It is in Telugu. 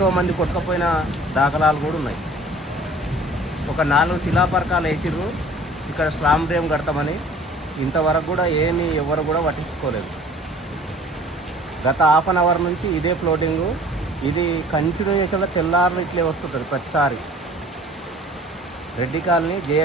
ఎంతోమంది కొట్టుకపోయిన దాఖలాలు కూడా ఉన్నాయి. ఒక 4 శిలాపరకాలు వేసిర్రు ఇక్కడ స్లామ్ డ్యామ్ కడతామని, ఇంతవరకు కూడా ఎవరు కూడా పట్టించుకోలేదు. గత హాఫ్ అన్ అవర్ నుంచి ఇదే ఫ్లోటింగు, ఇది కంటిన్యూషన్గా తెల్లారులు ఇట్లే వస్తుంటుంది ప్రతిసారి. రెడ్డి కాలనీ